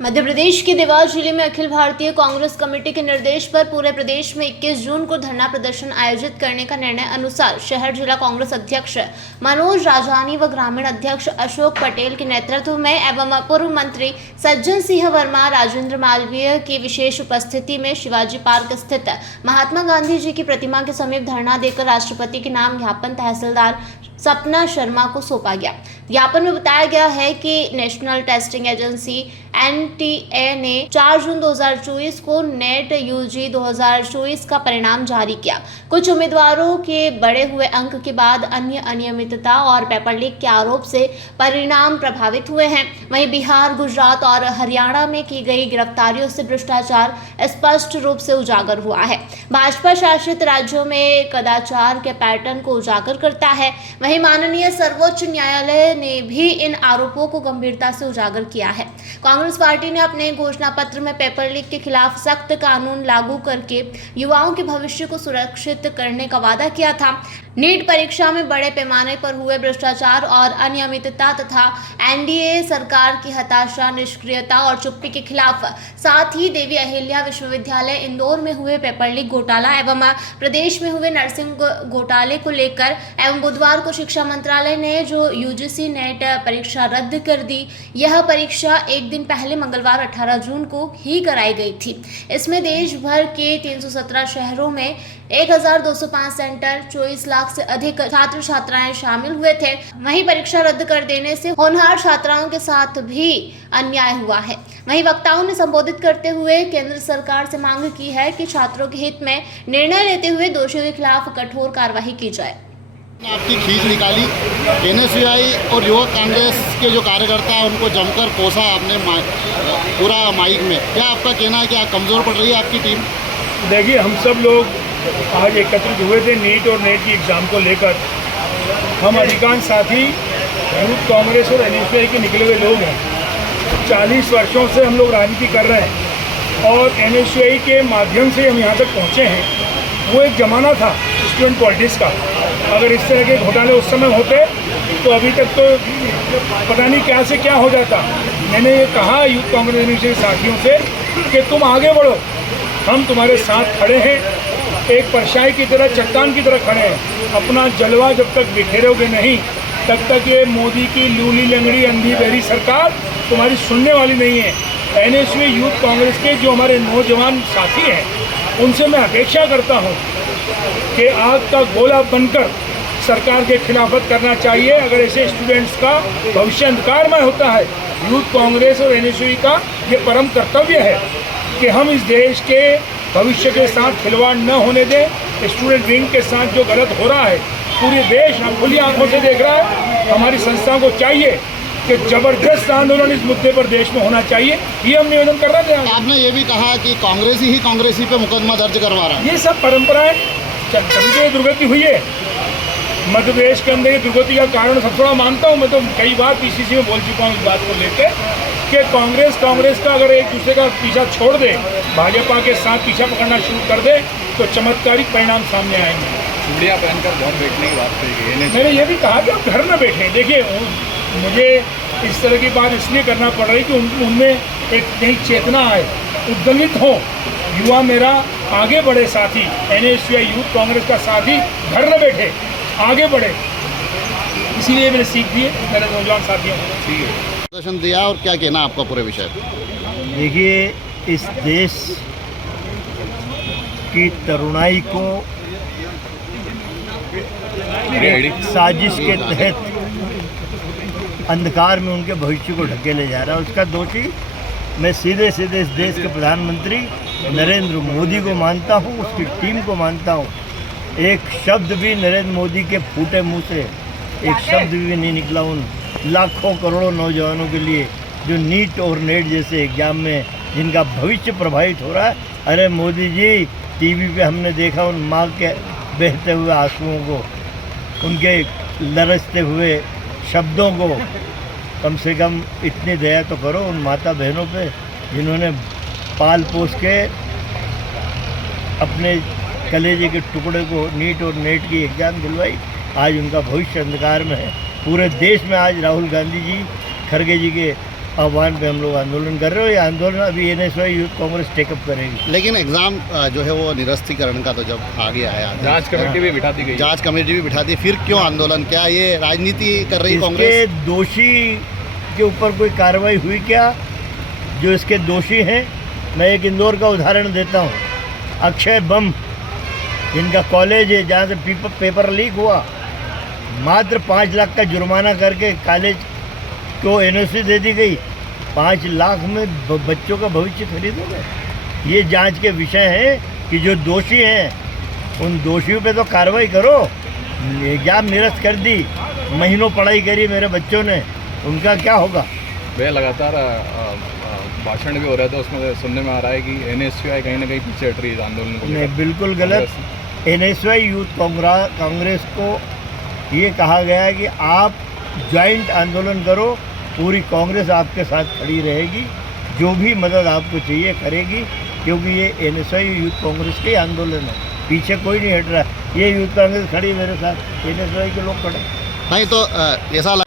मध्य प्रदेश के देवास जिले में अखिल भारतीय कांग्रेस कमेटी के निर्देश पर पूरे प्रदेश में 21 जून को धरना प्रदर्शन आयोजित करने का निर्णय अनुसार शहर जिला कांग्रेस अध्यक्ष मनोज राजानी व ग्रामीण अध्यक्ष अशोक पटेल के नेतृत्व में एवं पूर्व मंत्री सज्जन सिंह वर्मा राजेंद्र मालवीय की विशेष उपस्थिति में शिवाजी पार्क स्थित महात्मा गांधी जी की प्रतिमा के समीप धरना देकर राष्ट्रपति के नाम ज्ञापन तहसीलदार सपना शर्मा को सौंपा गया। ज्ञापन में बताया गया है कि नेशनल टेस्टिंग एजेंसी एनटीए ने 4 जून 2024 को नेट यूजी 2024 का परिणाम जारी किया। कुछ उम्मीदवारों के बढ़े हुए अंक के बाद अन्य अनियमितता और पेपर लीक के आरोप से परिणाम प्रभावित हुए हैं। वहीं बिहार, गुजरात और हरियाणा में की गई गिरफ्तारियों से भ्रष्टाचार स्पष्ट रूप से उजागर हुआ है। भाजपा शासित राज्यों में कदाचार के पैटर्न को उजागर करता है। वहीं माननीय सर्वोच्च न्यायालय ने भी इन आरोपों को गंभीरता से उजागर किया है। कांग्रेस पार्टी ने अपने घोषणा पत्र में पेपर लीक के खिलाफ सख्त कानून लागू करके युवाओं के भविष्य को सुरक्षित करने का वादा किया था। नीट परीक्षा में बड़े पैमाने पर हुए भ्रष्टाचार और अनियमितता तथा एनडीए सरकार की हताशा, निष्क्रियता और चुप्पी के खिलाफ, साथ ही देवी अहिल्या विश्वविद्यालय इंदौर में हुए पेपर लीक घोटाला एवं प्रदेश में हुए नर्सिंग घोटाले को लेकर एवं बुधवार को शिक्षा मंत्रालय ने जो यूजीसी नेट परीक्षा रद्द कर दी। यह परीक्षा एक दिन पहले मंगलवार 18 जून को ही कराई गई थी। इसमें देश भर के 317 शहरों में 1205 सेंटर, 24 लाख से अधिक छात्र छात्राएं शामिल हुए थे। वहीं परीक्षा रद्द कर देने से होनहार छात्राओं के साथ भी अन्याय हुआ है। वहीं वक्ताओं ने संबोधित करते हुए केंद्र सरकार से मांग की है कि छात्रों के हित में निर्णय लेते हुए दोषियों के खिलाफ कठोर कार्रवाई की जाए। आपकी खींच निकाली, एनएसयूआई और युवक कांग्रेस के जो कार्यकर्ता हैं उनको जमकर कोसा आपने पूरा माइक में। क्या आपका कहना है कि आप कमज़ोर पड़ रही है आपकी टीम? देखिए, हम सब लोग आज एकत्रित हुए थे नीट और नेट की एग्ज़ाम को लेकर। हम अधिकांश साथी यूथ कांग्रेस और एनएसयूआई के निकले हुए लोग हैं। 40 वर्षों से हम लोग राजनीति कर रहे हैं और एनएसयूआई के माध्यम से हम यहाँ तक पहुँचे हैं। वो एक ज़माना था स्टूडेंट पॉलिटिक्स का। अगर इस तरह के घोटाले उस समय होते तो अभी तक तो पता नहीं क्या से क्या हो जाता। मैंने ये कहा यूथ कांग्रेस के साथियों से कि तुम आगे बढ़ो, हम तुम्हारे साथ खड़े हैं। एक परछाई की तरह, चट्टान की तरह खड़े हैं। अपना जलवा जब तक बिखेरोगे नहीं, तब तक ये मोदी की लूली लंगड़ी अंधी बहरी सरकार तुम्हारी सुनने वाली नहीं है। एनएसयूआई यूथ कांग्रेस के जो हमारे नौजवान साथी हैं, उनसे मैं अपेक्षा करता हूं कि आग का गोला बनकर सरकार के खिलाफत करना चाहिए। अगर ऐसे स्टूडेंट्स का भविष्य अंधकारमय होता है, यूथ कांग्रेस और एनएसयूआई का ये परम कर्तव्य है कि हम इस देश के भविष्य के साथ खिलवाड़ न होने दें। स्टूडेंट विंग के साथ जो गलत हो रहा है, पूरे देश खुली आंखों से देख रहा है। हमारी संस्थाओं को चाहिए कि जबरदस्त आंदोलन इस मुद्दे पर देश में होना चाहिए। ये हम निवेदन कर रहे थे। आपने ये भी कहा कि कांग्रेसी पे मुकदमा दर्ज करवा रहा है। ये सब परंपराएं चलते दुर्गति हुई है मध्य प्रदेश के अंदर। ये दुर्गति का कारण सब थोड़ा मानता हूँ। मैं तो कई बार पीसीसी में बोल चुका हूँ इस बात को लेकर कि कांग्रेस का अगर एक दूसरे का पीछा छोड़ दे, भाजपा के साथ पीछा पकड़ना शुरू कर दे, तो चमत्कारिक परिणाम सामने आएंगे। चूड़ियाँ पहनकर घर बैठने की बात कही। मैंने ये भी कहा कि आप घर न बैठें। देखिए, मुझे इस तरह की बात इसलिए करना पड़ रही कि उनमें एक नई चेतना आए, उद्यमित हो, युवा मेरा आगे बढ़े। साथी एनएसयूआई यूथ कांग्रेस का साथी घर न बैठे, आगे बढ़े। इसीलिए मैंने सीख दी है मेरे नौजवान साथियों को। ठीक है, प्रदर्शन दिया और क्या कहना आपका पूरे विषय? देखिए, इस देश की तरुणाई को साजिश के तहत अंधकार में उनके भविष्य को ढकेले जा रहा है। उसका दोषी मैं सीधे इस देश के प्रधानमंत्री नरेंद्र मोदी को मानता हूँ, उसकी टीम को मानता हूँ। एक शब्द भी नरेंद्र मोदी के फूटे मुंह से एक शब्द भी नहीं निकला उन लाखों करोड़ों नौजवानों के लिए जो नीट और नेट जैसे एग्जाम में जिनका भविष्य प्रभावित हो रहा है। अरे मोदी जी, टीवी पे हमने देखा उन माँ के बहते हुए आंसुओं को, उनके लरसते हुए शब्दों को। कम से कम इतनी दया तो करो उन माता बहनों पे जिन्होंने पाल पोस के अपने कलेजे के टुकड़े को नीट और नेट की एग्ज़ाम दिलवाई। आज उनका भविष्य अंधकार में है। पूरे देश में आज राहुल गांधी जी, खड़गे जी के आह्वान पे हम लोग आंदोलन कर रहे हो। ये आंदोलन अभी एनएसयूआई यूथ कांग्रेस टेकअप करेगी। लेकिन एग्ज़ाम जो है वो निरस्तीकरण का तो जब आगे आया, जांच कमेटी भी बिठा दी गई। जांच कमेटी भी बिठा दी, फिर क्यों आंदोलन? क्या ये राजनीति कर रही इसके कांग्रेस? दोषी के ऊपर कोई कार्रवाई हुई क्या? जो इसके दोषी हैं, मैं एक इंदौर का उदाहरण देता हूँ। अक्षय बम, जिनका कॉलेज है जहाँ से पेपर लीक हुआ, मात्र 5 लाख का जुर्माना करके कॉलेज को एनओसी दे दी गई। 5 लाख में बच्चों का भविष्य खरीदोगे? ये जांच के विषय हैं कि जो दोषी हैं उन दोषियों पे तो कार्रवाई करो। एग्जाम निरस्त कर दी, महीनों पढ़ाई करी मेरे बच्चों ने, उनका क्या होगा? वे लगातार भाषण भी हो रहा था, उसमें सुनने में आ रहा है कि एनएसयूआई कहीं ना कहीं पीछे हट रही है आंदोलन को नहीं, लेकर। बिल्कुल गलत। एनएसयूआई यूथ कांग्रेस को ये कहा गया है कि आप ज्वाइंट आंदोलन करो, पूरी कांग्रेस आपके साथ खड़ी रहेगी, जो भी मदद आपको चाहिए करेगी, क्योंकि ये एनएसयूआई यूथ कांग्रेस के आंदोलन है, पीछे कोई नहीं हट रहा। ये यूथ कांग्रेस खड़ी मेरे साथ, एनएसयूआई के लोग खड़े नहीं तो ऐसा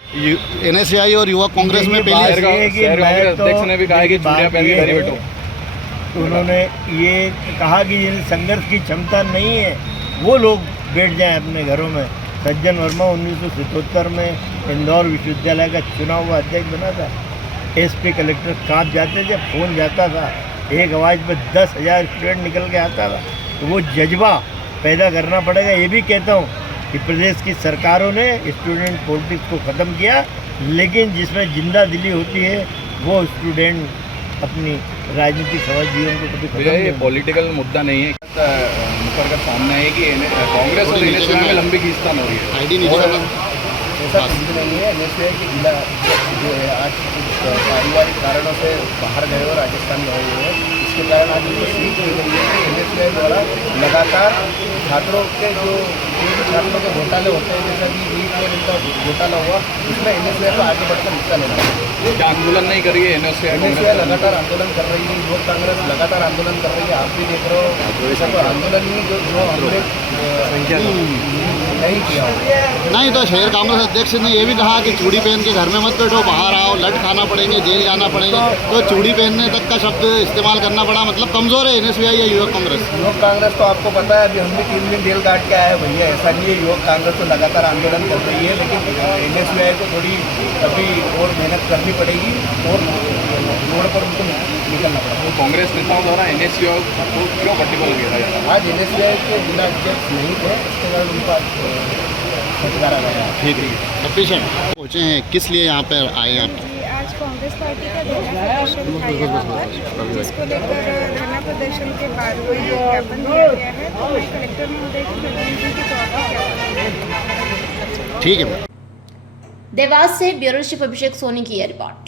एनएसयूआई और युवा कांग्रेस में बात पहले ये है कि शहर कांग्रेस मैं तो अध्यक्ष ने भी कहा है कि बात चूड़ियां पहन के ये घर ही है, बैठो। उन्होंने ये कहा कि जिन संघर्ष की क्षमता नहीं है वो लोग बैठ जाएं अपने घरों में। सज्जन वर्मा 1977 में इंदौर विश्वविद्यालय का चुना हुआ अध्यक्ष बना था। एसपी कलेक्टर कांप जाते थे, फोन जाता था, एक आवाज़ पर 10,000 स्टूडेंट निकल के आता था। तो वो जज्बा पैदा करना पड़ेगा। ये भी कहता हूँ कि प्रदेश की सरकारों ने स्टूडेंट पॉलिटिक्स को ख़त्म किया, लेकिन जिसमें जिंदा दिली होती है वो स्टूडेंट अपनी राजनीतिक समाज जीवन को कभी खत्म ये नहीं पॉलिटिकल मुद्दा नहीं है, मुकर कर सामने है कि कांग्रेस और एनएसयूआई में लंबी खींचतान हो रही है। आईडी नीचे वाला ऐसा कुछ नहीं है। एनएसयूआई के जिला जो है आज कुछ पारिवारिक कारणों से बाहर गए और राजस्थान गए हुए हैं, इसके कारण आज उनको सीट दी गई है कि एनएसयूआई द्वारा लगातार छात्रों के जो छात्रों के घोटाले होते हैं, जैसा कि नीट में इनका घोटाला हुआ, उसमें एनएसयूआई को आगे बढ़कर हिस्सा लेना है। क्या आंदोलन नहीं कर रही है एनएसयूआई? एनएसयूआई लगातार आंदोलन कर रही है, युवक कांग्रेस लगातार आंदोलन कर रही है, आप भी देख रहे हो। सब आंदोलन ही जो हमने नहीं किया हो। नहीं तो शहर कांग्रेस अध्यक्ष ने ये भी कहा कि चूड़ी पहन के घर में मत बैठो, बाहर आओ, लट खाना पड़ेंगे, जेल जाना पड़ेगा। तो चूड़ी पहनने तक का शब्द इस्तेमाल करना पड़ा, मतलब कमज़ोर है एनएसयूआई या युवक कांग्रेस? युवक कांग्रेस तो आपको पता है, अभी हम भी 3 दिन जेल काट के आए भैया। ऐसा नहीं है, युवक कांग्रेस तो लगातार आंदोलन कर रही है, लेकिन एनएसयूआई को थोड़ी अभी और मेहनत करनी पड़ेगी और रोड पर उनको निकलना पड़ेगा। तो कांग्रेस नेताओं द्वारा एनएसयूआई को क्यों पर्टिकुलर घेरा जा रहा है? आज एनएसयूआई के जिला अध्यक्ष नहीं थे, इसके कारण उनका फटकारा गया। ठीक है, सफिशेंट पहुँचे हैं, किस लिए यहाँ पर आए हैं? जी, आज कांग्रेस पार्टी का धरना प्रदर्शन था यहाँ पर, जिसको लेकर धरना प्रदर्शन के बाद कोई ज्ञापन दिया गया है, तो मैं कलेक्टर महोदय की प्रतिनिधि के तौर पर ज्ञापन। ठीक है। देवास से ब्यूरो चीफ अभिषेक सोनी की यह रिपोर्ट।